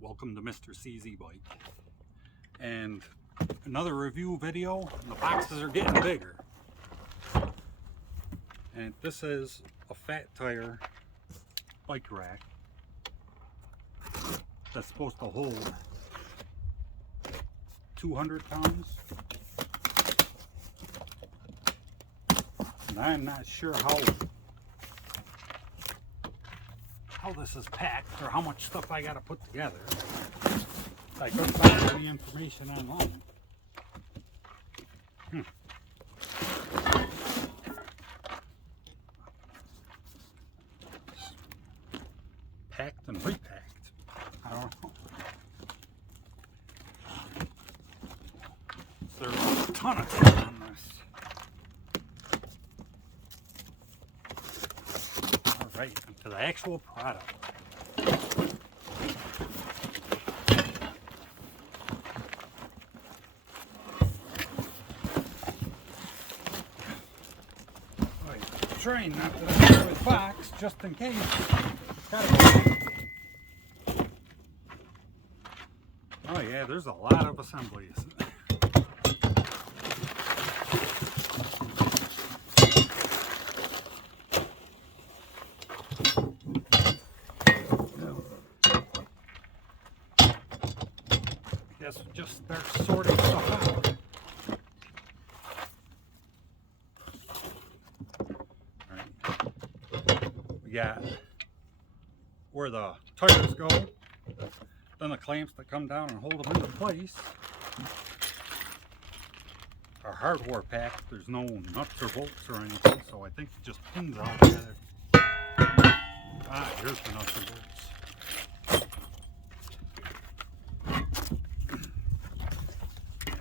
Welcome to Mr. CZ Bike, and another review video. The boxes are getting bigger, and this is a Fat Tire bike rack that's supposed to hold 200 pounds, and I'm not sure how this is packed or how much stuff I gotta put together. I couldn't find any information online. Packed and repacked. I don't know. There's a ton of stuff on this. Alright, to the actual product. Trying not to destroy the box just in case. Oh yeah, there's a lot of assemblies. Guess we'll just start sorting stuff out. We got where the tires go, then the clamps that come down and hold them into place. Our hardware pack, there's no nuts or bolts or anything, so I think it just pins all together. Ah, here's the nuts and bolts.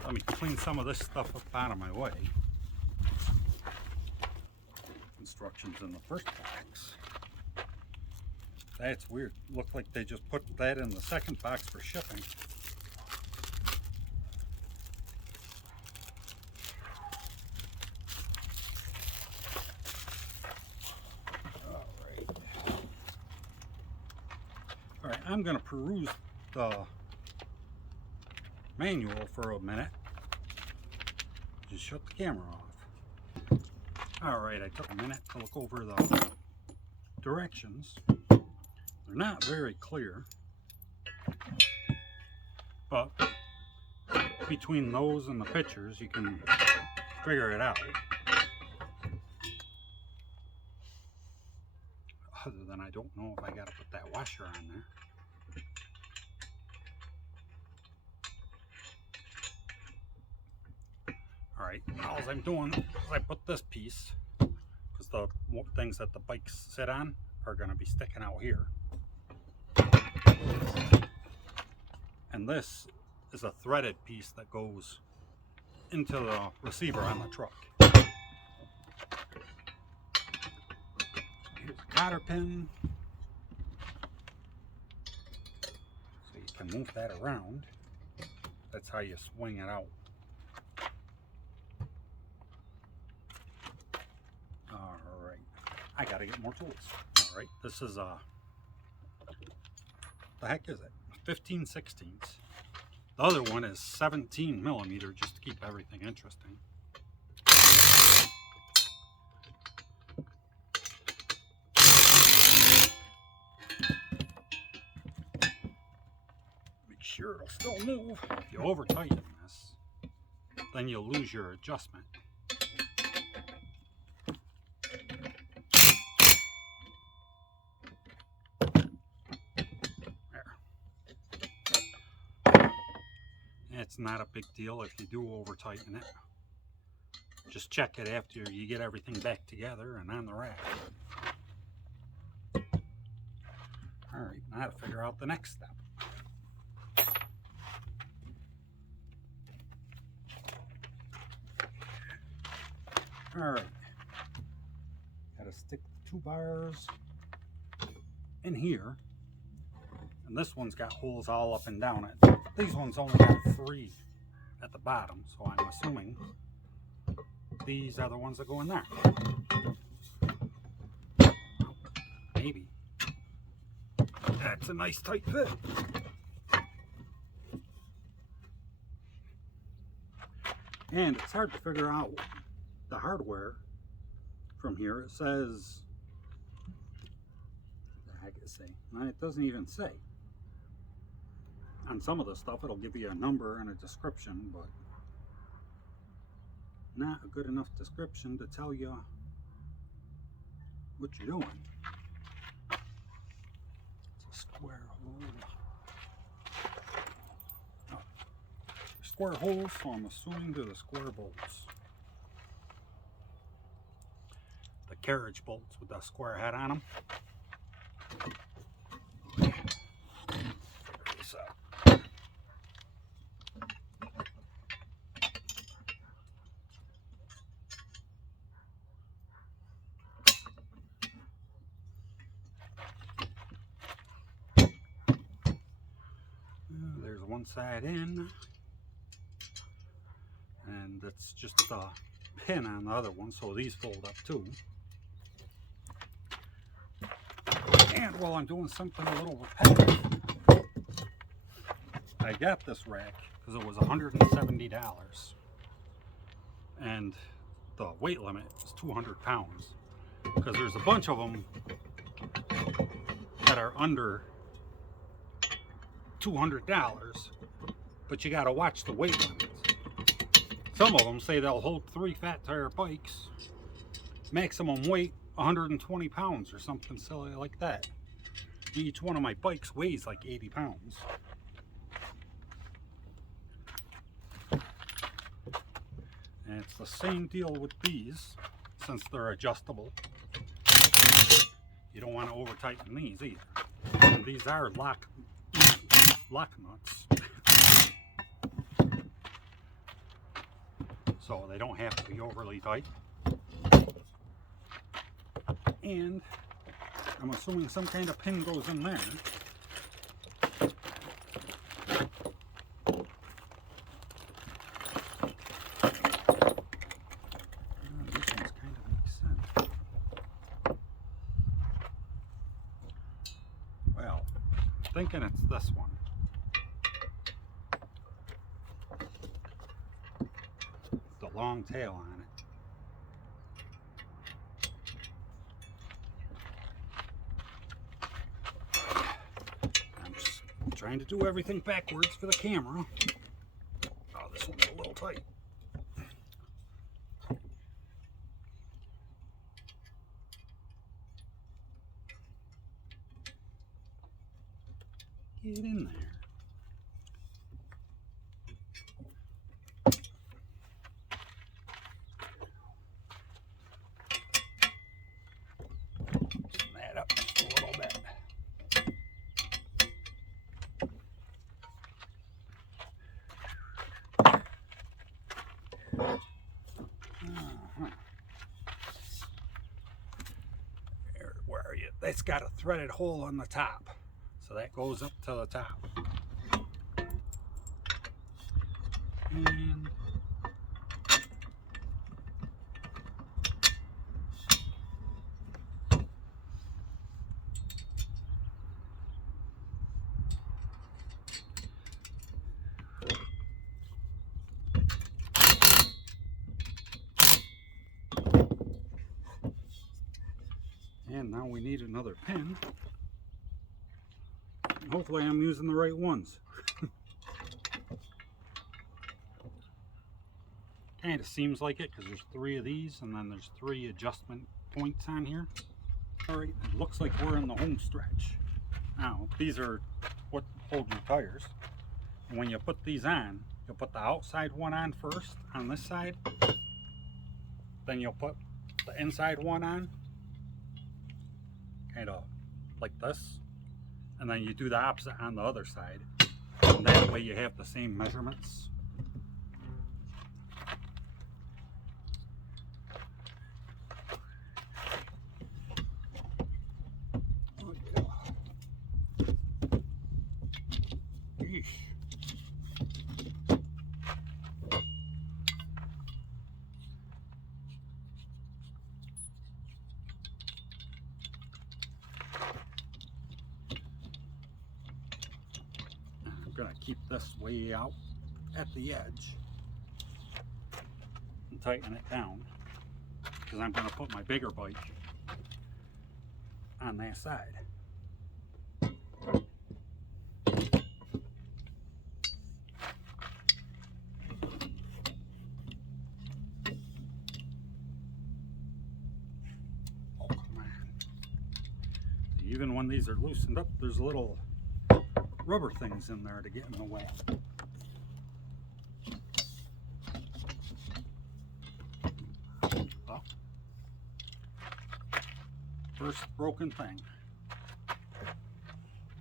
Let me clean some of this stuff up out of my way. Instructions in the first box. That's weird. Looked like they just put that in the second box for shipping. Alright, I'm going to peruse the manual for a minute. Just shut the camera off. Alright, I took a minute to look over the directions. They're not very clear, but between those and the pictures you can figure it out. Other than I don't know if I gotta put that washer on there. Alright, all I'm doing is I put this piece, because the things that the bikes sit on are going to be sticking out here. And this is a threaded piece that goes into the receiver on the truck. Here's a cotter pin, so you can move that around. That's how you swing it out. Alright, I gotta get more tools. Alright, this is the heck is it? 15/16. The other one is 17mm, just to keep everything interesting. Make sure it'll still move. If you over tighten this, then you'll lose your adjustment. It's not a big deal if you do over tighten it. Just check it after you get everything back together and on the rack. Alright, now to figure out the next step. Alright, gotta stick the 2 bars in here, and this one's got holes all up and down it. These ones only got 3 at the bottom, so I'm assuming these are the ones that go in there. Maybe. That's a nice tight fit. And it's hard to figure out the hardware from here. It says, what the heck it say? It doesn't even say. On some of the stuff it'll give you a number and a description, but not a good enough description to tell you what you're doing. It's a square hole. Oh, square holes, so I'm assuming they're the square bolts. The carriage bolts with the square head on them. So, there's one side in, and that's just a pin on the other one, so these fold up too. And while I'm doing something a little repetitive, I got this rack because it was $170, and the weight limit is 200 pounds, because there's a bunch of them that are under $200, but you got to watch the weight limits. Some of them say they'll hold 3 fat tire bikes, maximum weight 120 pounds or something silly like that. Each one of my bikes weighs like 80 pounds. And it's the same deal with these, since they're adjustable. You don't want to over tighten these either. And these are lock nuts. So they don't have to be overly tight. And I'm assuming some kind of pin goes in there. This one's kind of makes sense. Well, I'm thinking it's this one. The long tail on it. I'm just trying to do everything backwards for the camera. Oh, this one's a little tight. Get in there. Loosen that up just a little bit. Where are you? That's got a threaded hole on the top, so that goes up to the top. And now we need another pin. Hopefully I'm using the right ones. Kind of seems like it, because there's 3 of these and then there's 3 adjustment points on here. Alright, it looks like we're in the home stretch. Now, these are what hold your tires. And when you put these on, you'll put the outside one on first on this side. Then you'll put the inside one on, kind of like this. And then you do the opposite on the other side. And that way you have the same measurements. I'm gonna keep this way out at the edge. tighten it down because I'm going to put my bigger bike on that side. Oh, come on. Even when these are loosened up, there's little rubber things in there to get in the way. Well, first broken thing,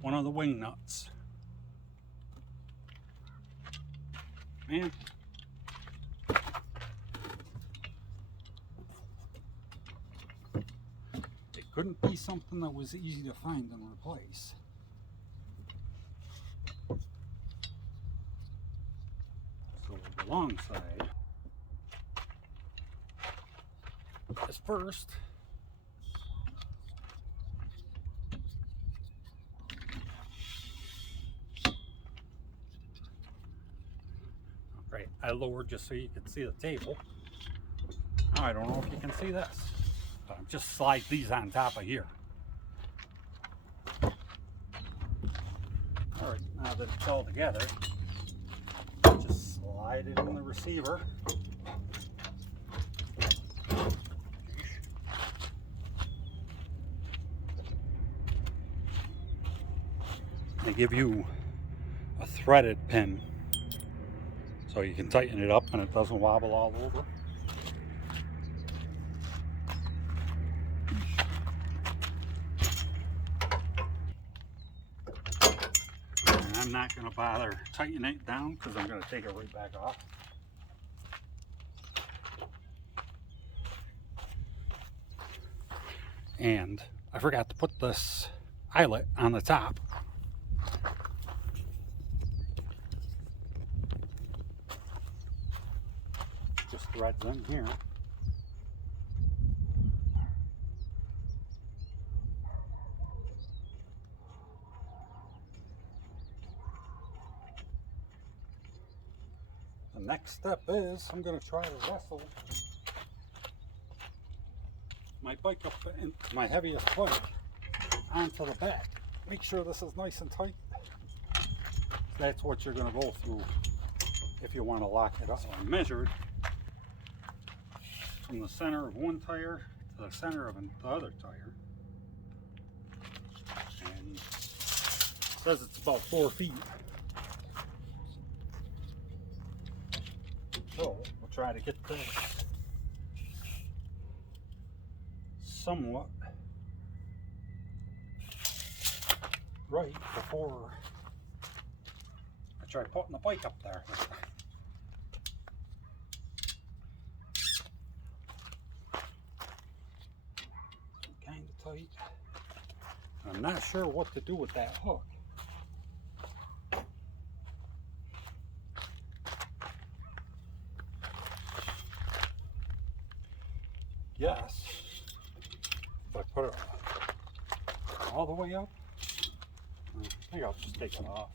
one of the wing nuts. Man, it couldn't be something that was easy to find and replace. So the long side is first. Right, I lowered just so you could see the table. Now, I don't know if you can see this, but I'm just slide these on top of here. All right, now that it's all together, just slide it in the receiver. They give you a threaded pin so you can tighten it up and it doesn't wobble all over. And I'm not going to bother tightening it down because I'm going to take it right back off. And I forgot to put this eyelet on the top. Just threads in here. The next step is I'm going to try to wrestle my bike up into my heaviest bike onto the back. Make sure this is nice and tight. That's what you're going to go through if you want to lock it up. So I measured from the center of one tire to the center of the other tire, and it says it's about 4 feet. So we'll try to get this somewhat right before I try putting the bike up there. Kind of tight. I'm not sure what to do with that hook. Yes, if I put it all the way up, I think I'll just take it off.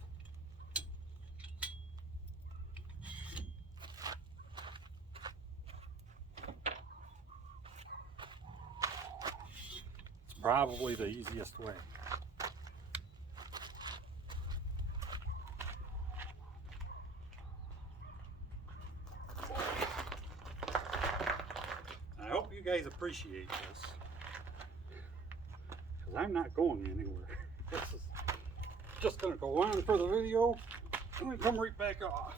It's probably the easiest way. I hope you guys appreciate this, because I'm not going anywhere. This is just going to go on for the video and then come right back off.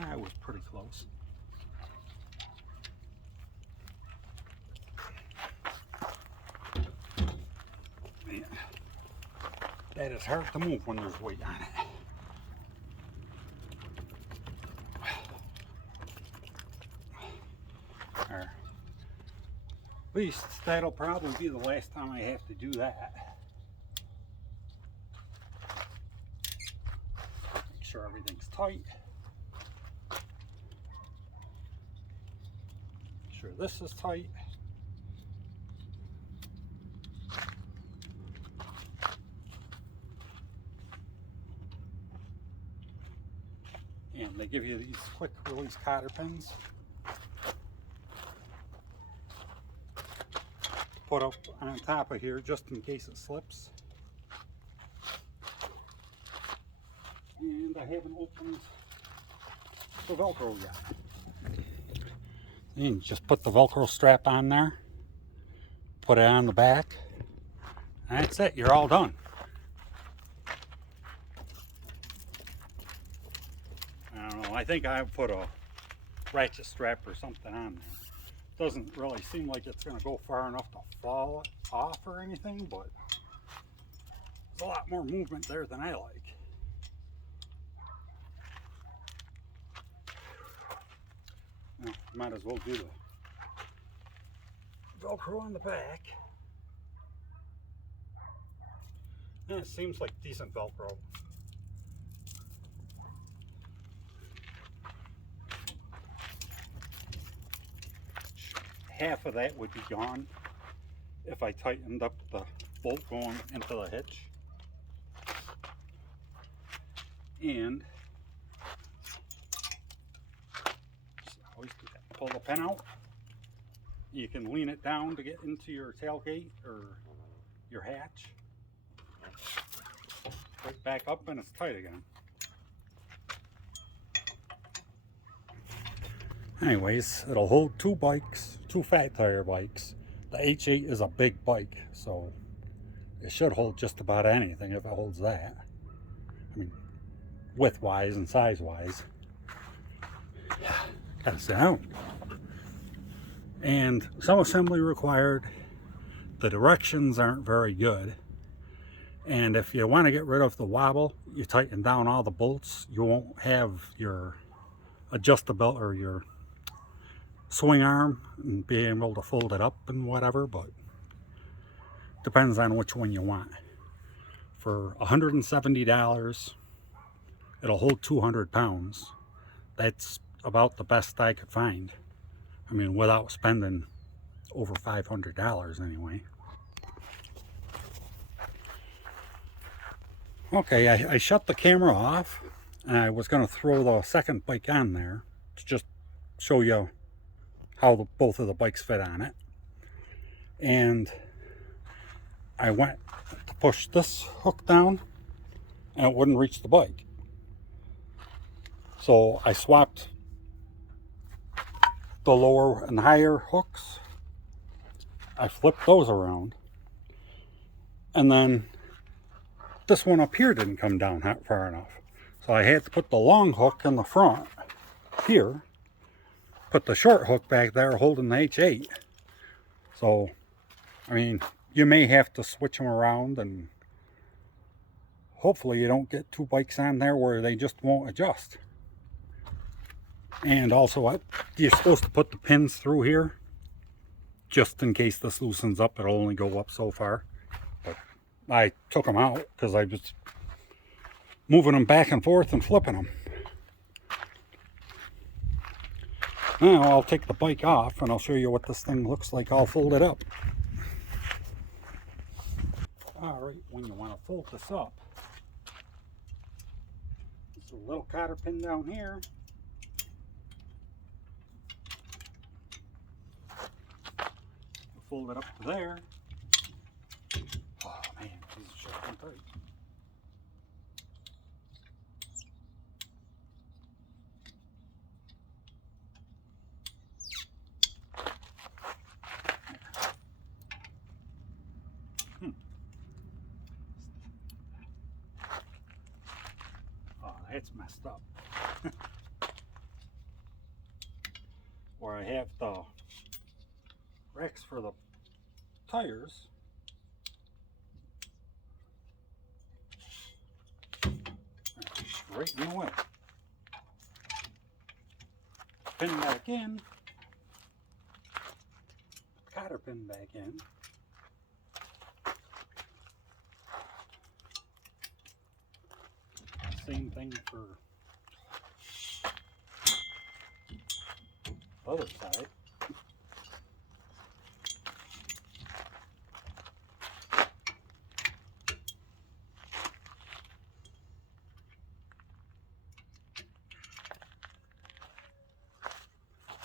I was pretty close. Man, that is hard to move when there's weight on it. Or at least that'll probably be the last time I have to do that. tight. Make sure this is tight. And they give you these quick release cotter pins to put up on top of here just in case it slips. And I haven't opened the Velcro yet. And you just put the Velcro strap on there, put it on the back, and that's it, you're all done. I don't know, I think I put a ratchet strap or something on there. Doesn't really seem like it's going to go far enough to fall off or anything, but there's a lot more movement there than I like. Well, might as well do the Velcro on the back. And it seems like decent Velcro. Half of that would be gone if I tightened up the bolt going into the hitch. And always do that. Pull the pin out. You can lean it down to get into your tailgate or your hatch. Right back up and it's tight again. Anyways, it'll hold two bikes, two fat tire bikes. The H8 is a big bike, so it should hold just about anything if it holds that. I mean, width-wise and size-wise. Gotta sit down. And some assembly required. The directions aren't very good. And if you want to get rid of the wobble, you tighten down all the bolts. You won't have your adjustable or your swing arm and being able to fold it up and whatever, but depends on which one you want. For $170, it'll hold 200 pounds. That's about the best I could find. I mean, without spending over $500 anyway. Okay, I shut the camera off, and I was going to throw the second bike on there to just show you how both of the bikes fit on it. And I went to push this hook down, and it wouldn't reach the bike. So I swapped the lower and higher hooks. I flipped those around, and then this one up here didn't come down far enough. So I had to put the long hook in the front here, put the short hook back there holding the H8. So, I mean, you may have to switch them around, and hopefully you don't get two bikes on there where they just won't adjust. And also, you're supposed to put the pins through here just in case this loosens up. It'll only go up so far. But I took them out because I was moving them back and forth and flipping them. Now I'll take the bike off and I'll show you what this thing looks like all folded up. Alright, when you want to fold this up, there's a little cotter pin down here. Fold it up to there. Oh man, these are sharp and tight. Oh, that's messed up. Where I have the racks for the tires. Right in the way. Pin back in. Cotter pin back in. Same thing for other side.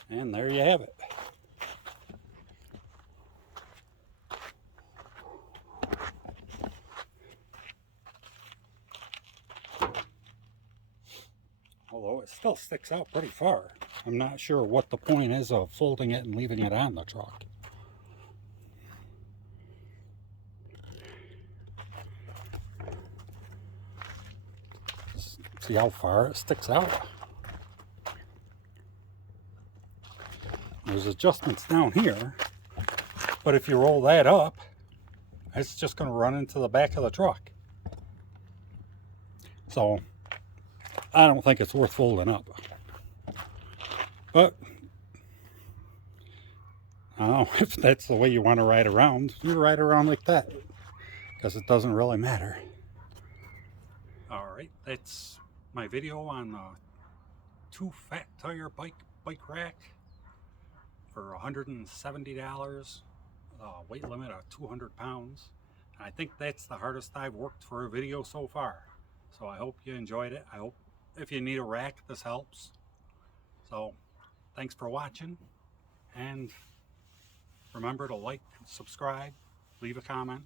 And there you have it. Although it still sticks out pretty far. I'm not sure what the point is of folding it and leaving it on the truck. See how far it sticks out? There's adjustments down here, but if you roll that up, it's just going to run into the back of the truck. So I don't think it's worth folding up. But I don't know, if that's the way you want to ride around, you ride around like that, because it doesn't really matter. Alright, that's my video on the 2 Fat Tire bike rack for $170, weight limit of 200 pounds. And I think that's the hardest I've worked for a video so far. So I hope you enjoyed it. I hope if you need a rack, this helps. So thanks for watching, and remember to like, subscribe, leave a comment.